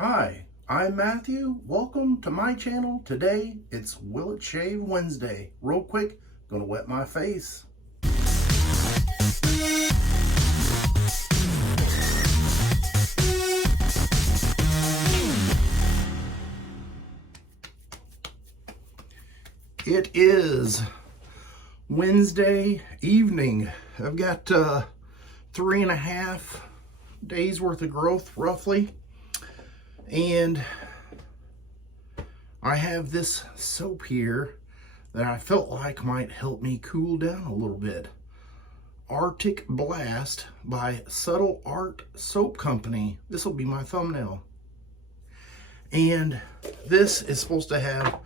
Hi, I'm Matthew. Welcome to my channel. Today it's Will It Shave Wednesday. Real quick, gonna wet my face. It is Wednesday evening. I've got 3.5 days worth of growth roughly. And I have this soap here that I felt like might help me cool down a little bit. Arctic Blast by Subtle Art Soap Company. This will be my thumbnail. And this is supposed to have,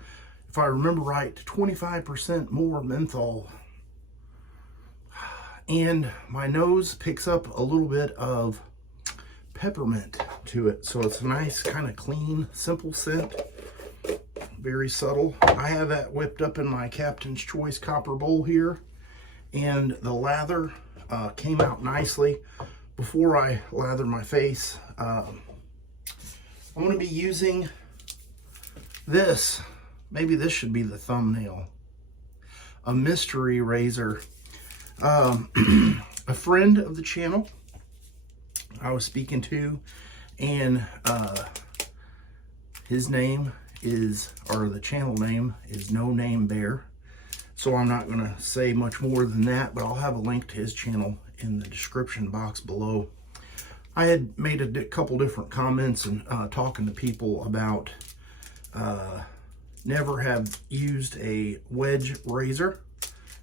if I remember right, 25% more menthol. And my nose picks up a little bit of peppermint to it, so it's a nice kind of clean, simple scent, very subtle. I have that whipped up in my Captain's Choice copper bowl here, and the lather came out nicely. Before I lather my face, I'm going to be using this. Maybe this should be the thumbnail. A mystery razor. A friend of the channel I was speaking to, and his name is, or the channel name is No Name Bear. So I'm not going to say much more than that, but I'll have a link to his channel in the description box below. I had made a couple different comments and talking to people about never have used a wedge razor,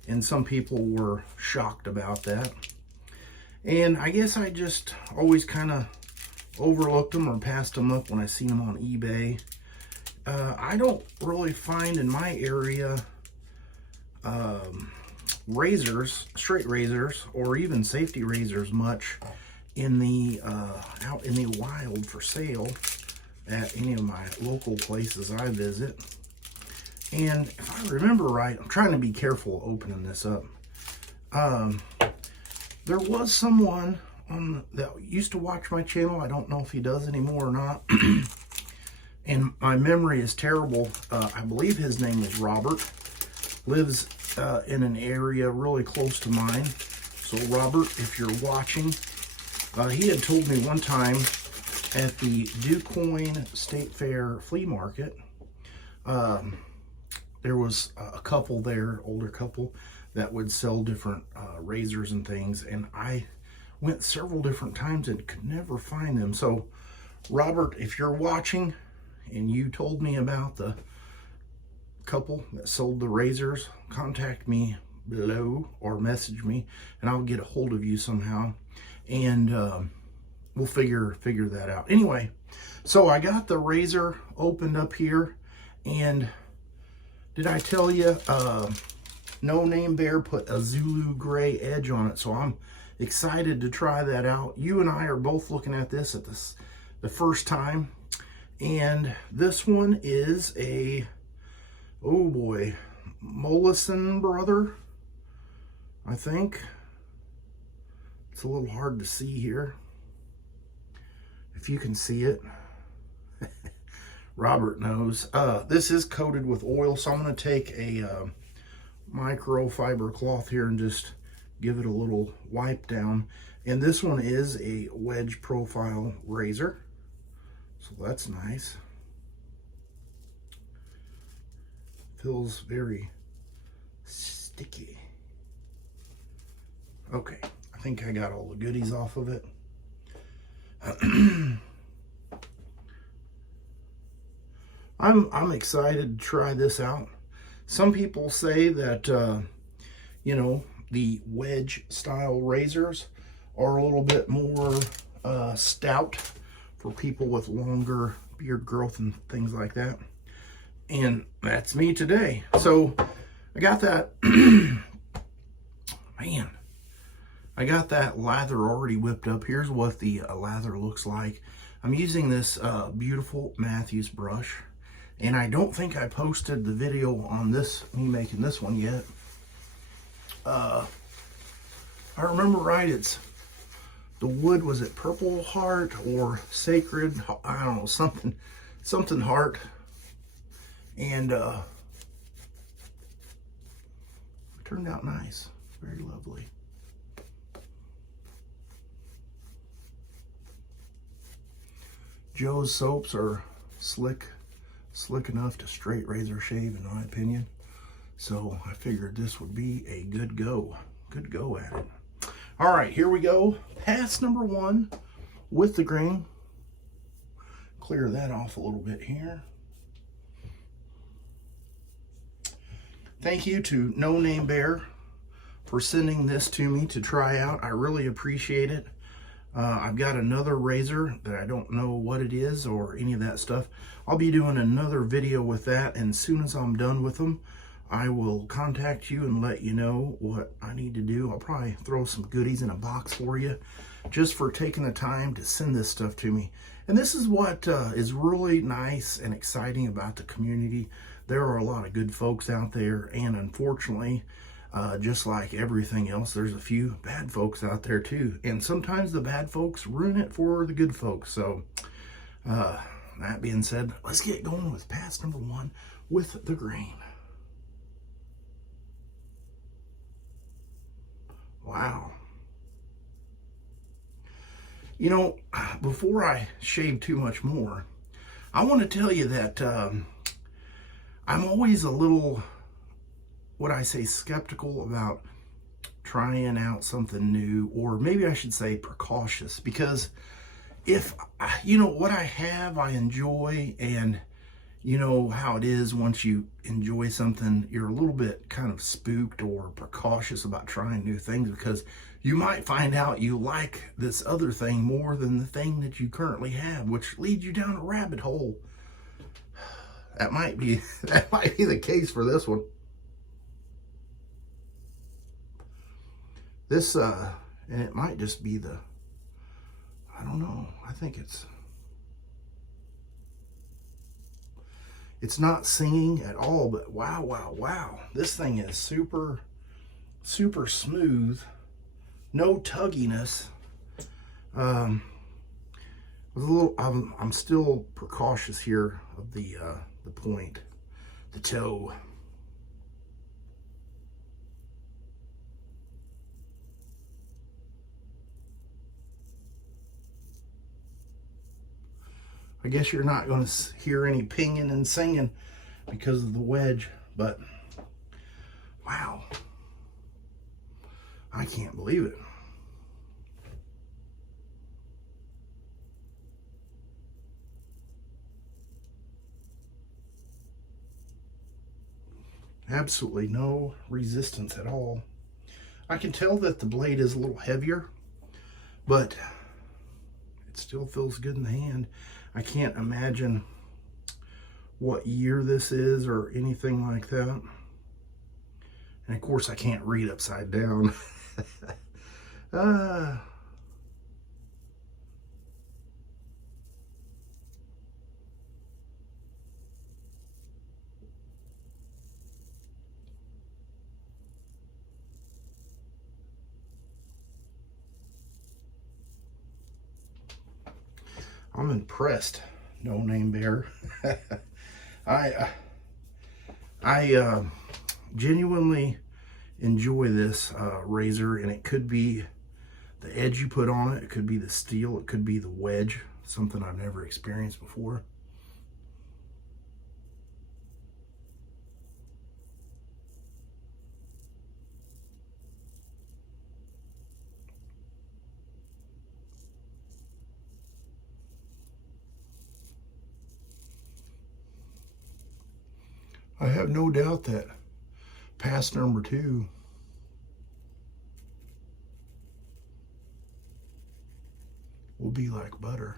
and some people were shocked about that. And I guess I just always kind of overlooked them or passed them up when I seen them on eBay. I don't really find in my area razors, straight razors, or even safety razors much in the out in the wild for sale at any of my local places I visit. And if I remember right, I'm trying to be careful opening this up. There was someone that used to watch my channel. I don't know if he does anymore or not. And my memory is terrible. I believe his name is Robert. Lives in an area really close to mine. So Robert, if you're watching, he had told me one time at the DuQuoin State Fair flea market, there was a couple there, older couple, that would sell different razors and things, and I went several different times and could never find them. So Robert, if you're watching and you told me about the couple that sold the razors, contact me below or message me and I'll get a hold of you somehow, and we'll figure that out. Anyway, so I got the razor opened up here, and did I tell you No Name Bear put a Zulu gray edge on it, so I'm excited to try that out. You and I are both looking at this at the first time, and this one is a, oh boy, Moulson Brothers, I think. It's a little hard to see here, if you can see it. Robert knows. This is coated with oil, so I'm going to take a microfiber cloth here and just give it a little wipe down. And this one is a wedge profile razor, so that's nice. Feels very sticky. Okay, I think I got all the goodies off of it. I'm excited to try this out. Some people say that, you know, the wedge style razors are a little bit more stout for people with longer beard growth and things like that. And that's me today. So I got that, man, I got that lather already whipped up. Here's what the lather looks like. I'm using this beautiful Matthews brush. And I don't think I posted the video on this, me making this one yet. If I remember right, it's the wood, was it Purple Heart or Sacred? I don't know, something heart. And it turned out nice, very lovely. Joe's soaps are slick enough to straight razor shave, in my opinion. So I figured this would be a good go at it. All right, here we go. Pass number 1 with the grain. Clear that off a little bit here. Thank you to No Name Bear for sending this to me to try out. I really appreciate it. I've got another razor that I don't know what it is or any of that stuff. I'll be doing another video with that, and as soon as I'm done with them, I will contact you and let you know what I need to do. I'll probably throw some goodies in a box for you just for taking the time to send this stuff to me. And this is what is really nice and exciting about the community. There are a lot of good folks out there, and unfortunately, just like everything else, there's a few bad folks out there too. And sometimes the bad folks ruin it for the good folks. So that being said, let's get going with pass number 1 with the grain. Wow. You know, before I shave too much more, I want to tell you that I'm always a little, what I say, skeptical about trying out something new, or maybe I should say precautious, because if, you know, what I have, I enjoy, and you know how it is once you enjoy something, you're a little bit kind of spooked or precautious about trying new things, because you might find out you like this other thing more than the thing that you currently have, which leads you down a rabbit hole. That might be the case for this one. This and it might just be the, I don't know, I think it's not singing at all, but wow. This thing is super smooth. No tugginess. I'm still precautious here of the point, the toe. I guess you're not going to hear any pinging and singing because of the wedge, but wow, I can't believe it. Absolutely no resistance at all. I can tell that the blade is a little heavier, but it still feels good in the hand. I can't imagine what year this is or anything like that. And of course I can't read upside down. I'm impressed, No Name Bear. I genuinely enjoy this razor, and it could be the edge you put on it, it could be the steel, it could be the wedge, something I've never experienced before. I have no doubt that pass number 2 will be like butter.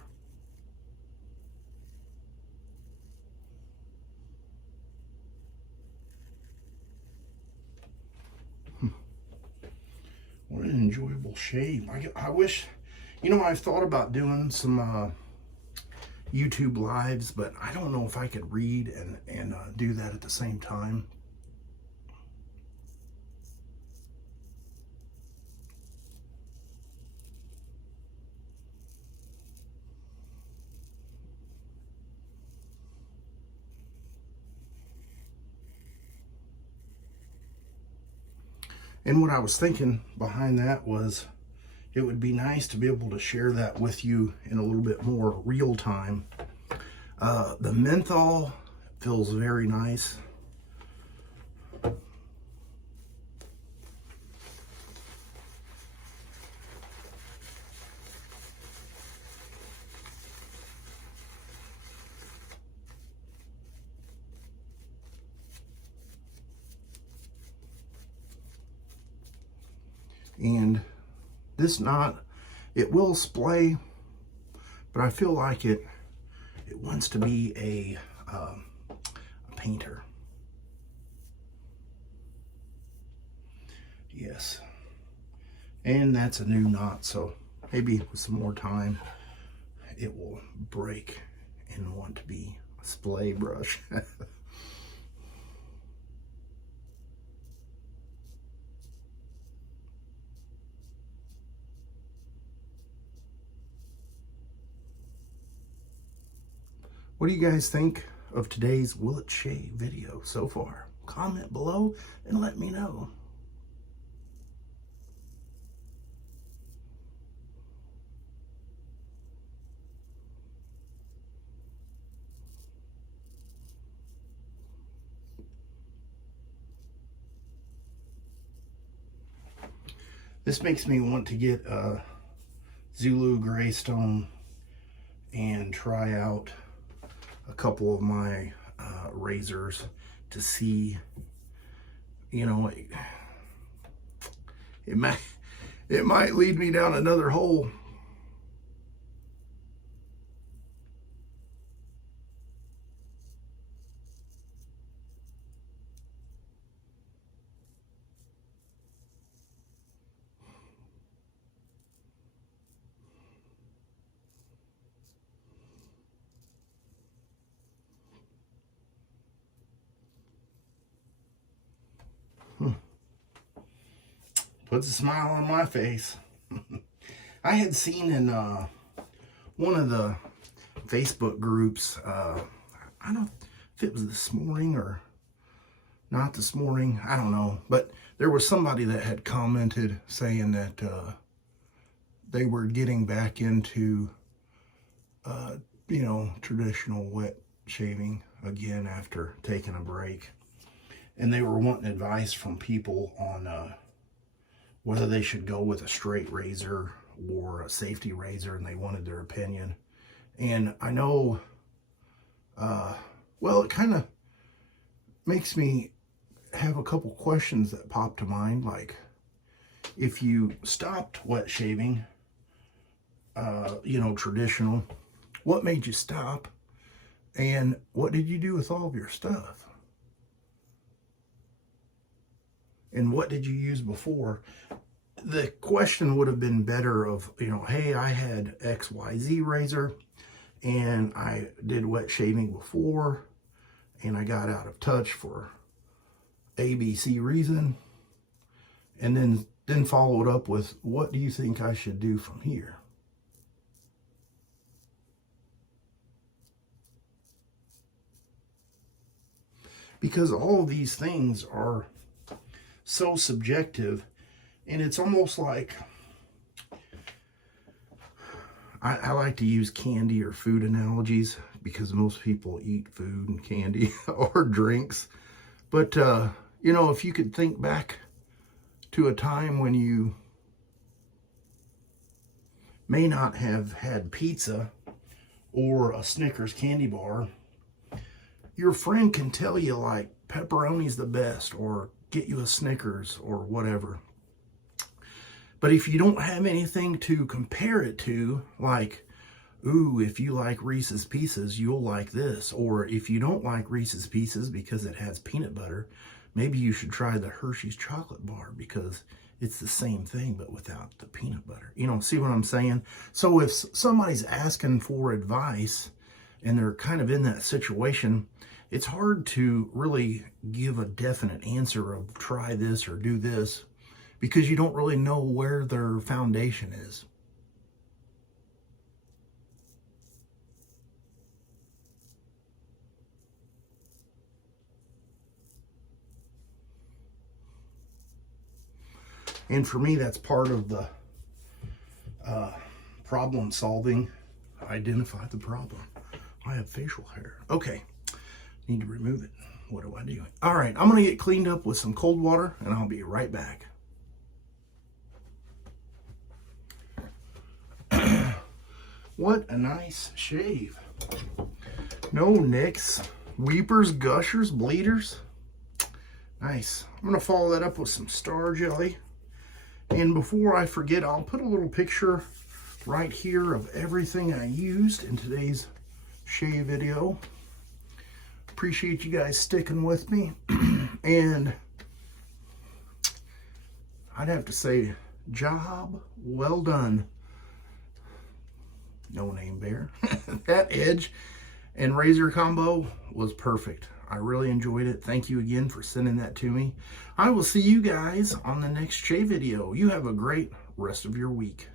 What an enjoyable shave. I wish, you know, I've thought about doing some YouTube lives, but I don't know if I could read and do that at the same time. And what I was thinking behind that was it would be nice to be able to share that with you in a little bit more real time. The menthol feels very nice. And this knot, it will splay, but I feel like it wants to be a painter. Yes. And that's a new knot, so maybe with some more time it will break and want to be a splay brush. What do you guys think of today's Will It Shave video so far? Comment below and let me know. This makes me want to get a Zulu Greystone and try out a couple of my razors to see, you know, it might lead me down another hole. Puts a smile on my face. I had seen in one of the Facebook groups, I don't know if it was this morning or not this morning, I don't know, but there was somebody that had commented saying that they were getting back into, you know, traditional wet shaving again after taking a break. And they were wanting advice from people on whether they should go with a straight razor or a safety razor, and they wanted their opinion. And I know, well, it kind of makes me have a couple questions that pop to mind, like if you stopped wet shaving, you know, traditional, what made you stop, and what did you do with all of your stuff? And what did you use before? The question would have been better of, you know, hey, I had XYZ razor and I did wet shaving before and I got out of touch for ABC reason. And then follow it up with, what do you think I should do from here? Because all of these things are so subjective, and it's almost like I like to use candy or food analogies because most people eat food and candy or drinks. But you know, if you could think back to a time when you may not have had pizza or a Snickers candy bar, your friend can tell you like pepperoni's the best, or get you a Snickers or whatever. But if you don't have anything to compare it to, like, ooh, if you like Reese's Pieces, you'll like this. Or if you don't like Reese's Pieces because it has peanut butter, maybe you should try the Hershey's chocolate bar because it's the same thing but without the peanut butter. You know, see what I'm saying? So if somebody's asking for advice and they're kind of in that situation, it's hard to really give a definite answer of try this or do this because you don't really know where their foundation is. And for me, that's part of the problem solving. Identify the problem. I have facial hair. Okay, need to remove it. What do I do? All right, I'm gonna get cleaned up with some cold water and I'll be right back. What a nice shave. No nicks, weepers, gushers, bleeders. Nice. I'm gonna follow that up with some Star Jelly. And before I forget, I'll put a little picture right here of everything I used in today's shave video. Appreciate you guys sticking with me. And I'd have to say, job well done. No name bear. That edge and razor combo was perfect. I really enjoyed it. Thank you again for sending that to me. I will see you guys on the next shave video. You have a great rest of your week.